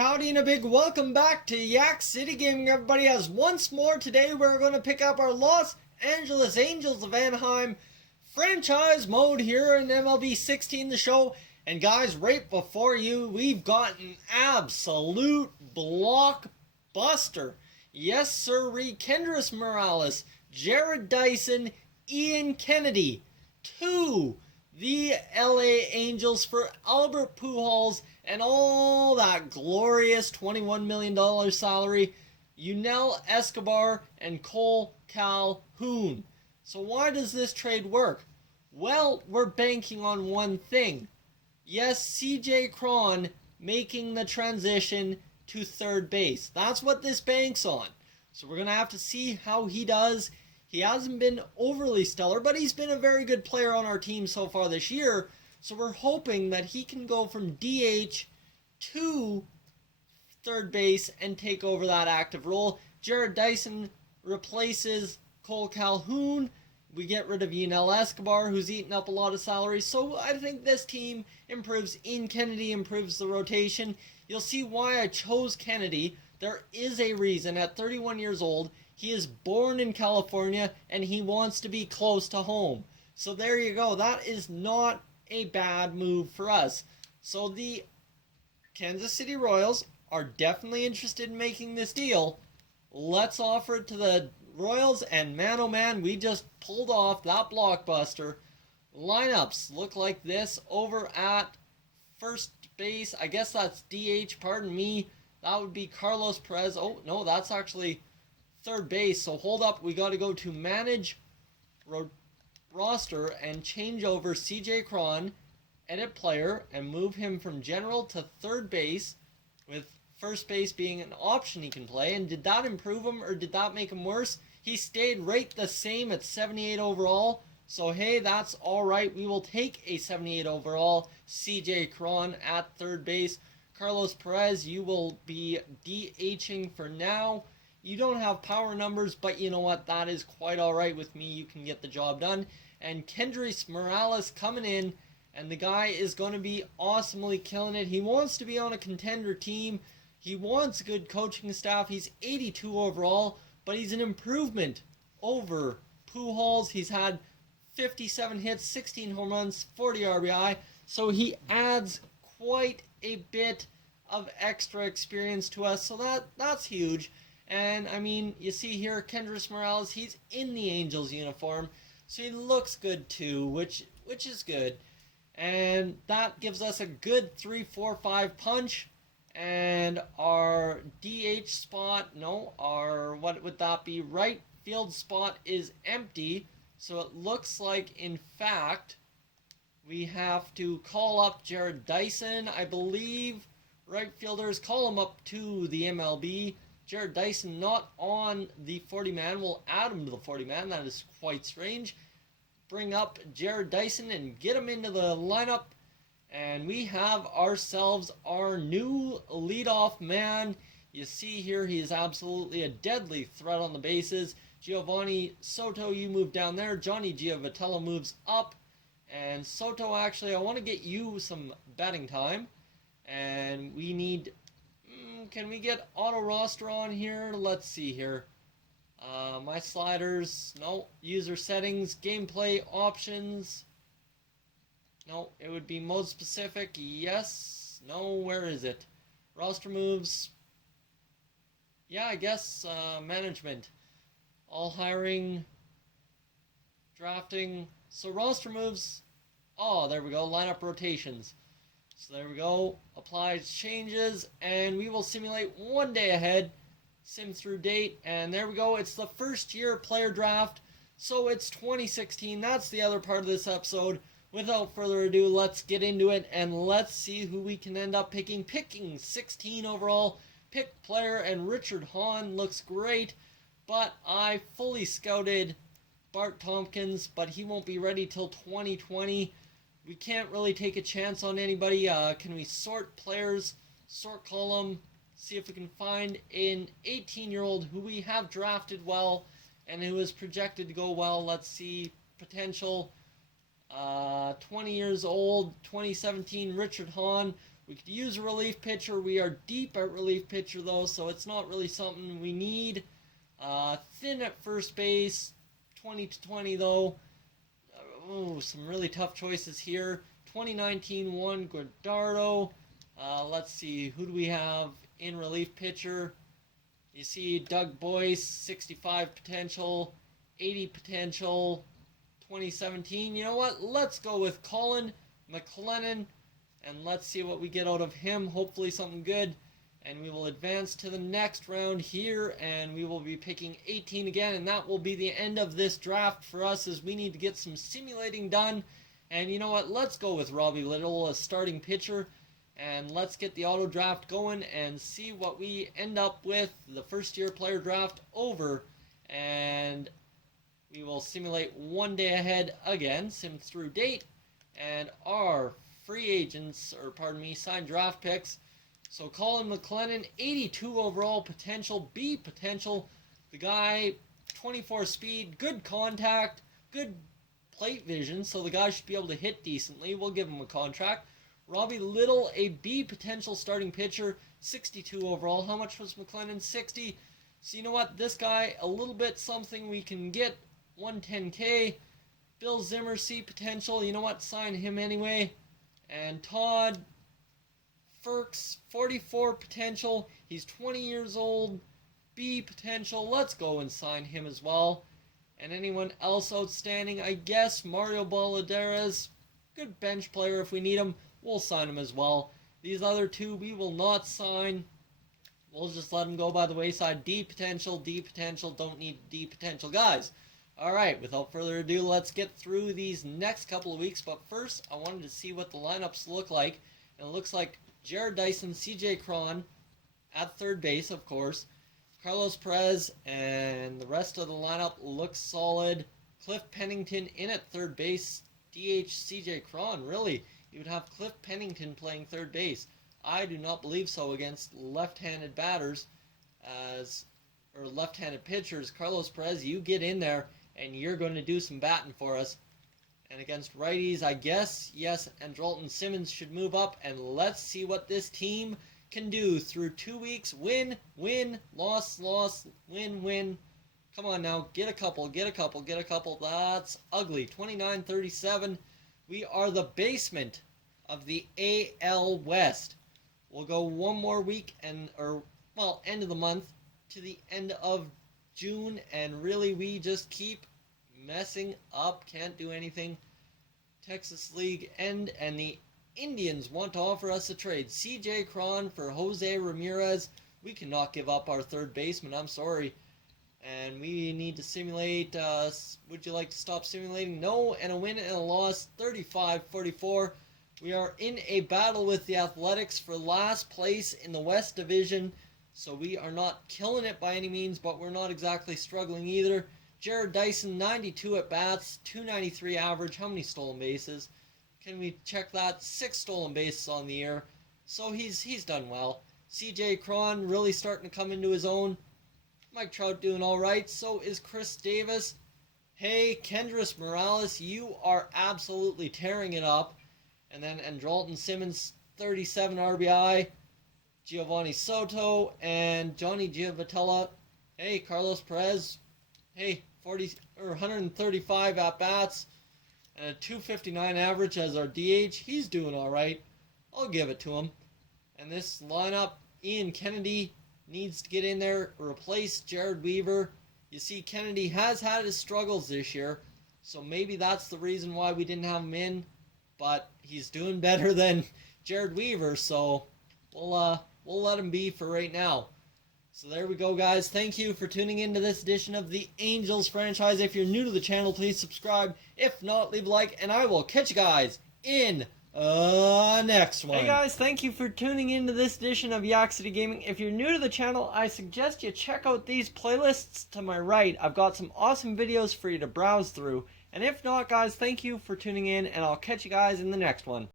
howdy, and a big welcome back to Yak-City Gaming, everybody. As once more today we're going to pick up our Los Angeles Angels of Anaheim franchise mode here in MLB 16 The Show. And guys, right before you, we've got an absolute blockbuster. Yes, sirree, Kendrys Morales, Jared Dyson, Ian Kennedy, to the LA Angels for Albert Pujols and all that glorious $21 million salary, Yunel Escobar and Cole Calhoun. So why does this trade work? Well, we're banking on one thing. Yes, CJ Cron making the transition to third base. That's what this banks on. So we're going to have to see how he does. He hasn't been overly stellar, but he's been a very good player on our team so far this year. So we're hoping that he can go from DH to third base and take over that active role. Jared Dyson replaces Cole Calhoun. We get rid of Yunel Escobar, who's eaten up a lot of salary. So I think this team improves. Ian Kennedy improves the rotation. You'll see why I chose Kennedy. There is a reason. At 31 years old, he is born in California, and he wants to be close to home. So there you go. That is not a bad move for us. So the Kansas City Royals are definitely interested in making this deal. Let's offer it to the Royals, and man oh man, we just pulled off that blockbuster. Lineups look like this over at first base. I guess that's DH, pardon me. That would be Carlos Perez. Oh, no, that's actually third base. So hold up, we got to go to manage roster and change over CJ Cron, edit player, and move him from general to third base, with first base being an option he can play. And did that improve him or did that make him worse? He stayed right the same at 78 overall. So hey, that's alright. We will take a 78 overall CJ Cron at third base. Carlos Perez, you will be DHing for now. You don't have power numbers, but you know what? That is quite alright with me. You can get the job done. And Kendrys Morales coming in, and the guy is going to be awesomely killing it. He wants to be on a contender team. He wants a good coaching staff. He's 82 overall, but he's an improvement over Pujols. He's had 57 hits, 16 home runs, 40 RBI. So he adds quite a bit of extra experience to us. So that's huge. And I mean, you see here, Kendrys Morales, he's in the Angels uniform, so he looks good too, which is good. And that gives us a good 3-4-5 punch. And our DH spot, no, our, what would that be? Right field spot is empty. So it looks like, in fact, we have to call up Jared Dyson, I believe. Right fielders, call him up to the MLB. Jared Dyson not on the 40-man. We'll add him to the 40-man. That is quite strange. Bring up Jared Dyson and get him into the lineup. And we have ourselves our new leadoff man. You see here, he is absolutely a deadly threat on the bases. Giovanni Soto, you move down there. Johnny Giavatello moves up. And Soto, actually, I want to get you some batting time. And we need... can we get auto roster on here? Let's see here. My sliders. No. User settings. Gameplay options. No. It would be mode specific. Yes. No. Where is it? Roster moves. Yeah, I guess management. All hiring. Drafting. So roster moves. Oh, there we go. Lineup rotations. So there we go, apply changes, and we will simulate 1 day ahead, sim through date, and there we go, it's the first year player draft, so it's 2016, that's the other part of this episode. Without further ado, let's get into it, and let's see who we can end up picking. Picking 16 overall, pick player, and Richard Hahn looks great, but I fully scouted Bart Tompkins, but he won't be ready till 2020. We can't really take a chance on anybody. Can we sort players, sort column, see if we can find an 18-year-old who we have drafted well and who is projected to go well. Let's see, potential 20 years old, 2017, Richard Hahn. We could use a relief pitcher. We are deep at relief pitcher, though, so it's not really something we need. Thin at first base, 20-20, though. Some really tough choices here. 2019 one, Guardado. Let's see, who do we have in relief pitcher? You see Doug Boyce, 65 potential, 80 potential, 2017. You know what? Let's go with Colin McLennan, and let's see what we get out of him. Hopefully something good. And we will advance to the next round here, and we will be picking 18 again, and that will be the end of this draft for us, as we need to get some simulating done. And you know what? Let's go with Robbie Little as starting pitcher, and let's get the auto draft going and see what we end up with. The first year player draft over, and we will simulate 1 day ahead again, sim through date, and our free agents, or pardon me, signed draft picks. So Colin McLennan, 82 overall potential, B potential. The guy, 24 speed, good contact, good plate vision, so the guy should be able to hit decently. We'll give him a contract. Robbie Little, a B potential starting pitcher, 62 overall. How much was McLennan? 60. So you know what? This guy, a little bit something we can get. 110K. Bill Zimmer, C potential. You know what? Sign him anyway. And Todd Ferks, 44 potential. He's 20 years old. B potential. Let's go and sign him as well. And anyone else outstanding? I guess Mario Baladeras. Good bench player if we need him. We'll sign him as well. These other two we will not sign. We'll just let them go by the wayside. D potential, D potential. Don't need D potential guys. Alright, without further ado, let's get through these next couple of weeks. But first, I wanted to see what the lineups look like. And it looks like Jared Dyson, CJ Cron at third base, of course. Carlos Perez, and the rest of the lineup looks solid. Cliff Pennington in at third base. DH CJ Cron, really? You would have Cliff Pennington playing third base. I do not believe so against left-handed batters, or left-handed pitchers. Carlos Perez, you get in there, and you're going to do some batting for us. And against righties, I guess, yes, Andrelton Simmons should move up, and let's see what this team can do through 2 weeks. Win, win, loss, loss, win, win. Come on now, get a couple, get a couple, get a couple. That's ugly. 29-37. We are the basement of the AL West. We'll go one more week, end of the month to the end of June, and really we just keep messing up, can't do anything. Texas League end, and the Indians want to offer us a trade. CJ Cron for Jose Ramirez. We cannot give up our third baseman, I'm sorry. And we need to simulate, would you like to stop simulating? No, and a win and a loss, 35-44. We are in a battle with the Athletics for last place in the West Division. So we are not killing it by any means, but we're not exactly struggling either. Jared Dyson, 92 at-bats, 293 average. How many stolen bases? Can we check that? 6 stolen bases on the year. So he's done well. CJ Cron really starting to come into his own. Mike Trout doing all right. So is Chris Davis. Hey, Kendrys Morales, you are absolutely tearing it up. And then Andrelton Simmons, 37 RBI. Giovanni Soto and Johnny Giovatella. Hey, Carlos Perez. Hey, 135 at-bats and a 259 average as our DH. He's doing all right. I'll give it to him. And this lineup, Ian Kennedy needs to get in there, replace Jared Weaver. You see, Kennedy has had his struggles this year, so maybe that's the reason why we didn't have him in. But he's doing better than Jared Weaver, so we'll let him be for right now. So there we go, guys. Thank you for tuning into this edition of the Angels franchise. If you're new to the channel, please subscribe. If not, leave a like, and I will catch you guys in next one. Hey guys, thank you for tuning into this edition of Yak-City Gaming. If you're new to the channel, I suggest you check out these playlists to my right. I've got some awesome videos for you to browse through. And if not, guys, thank you for tuning in, and I'll catch you guys in the next one.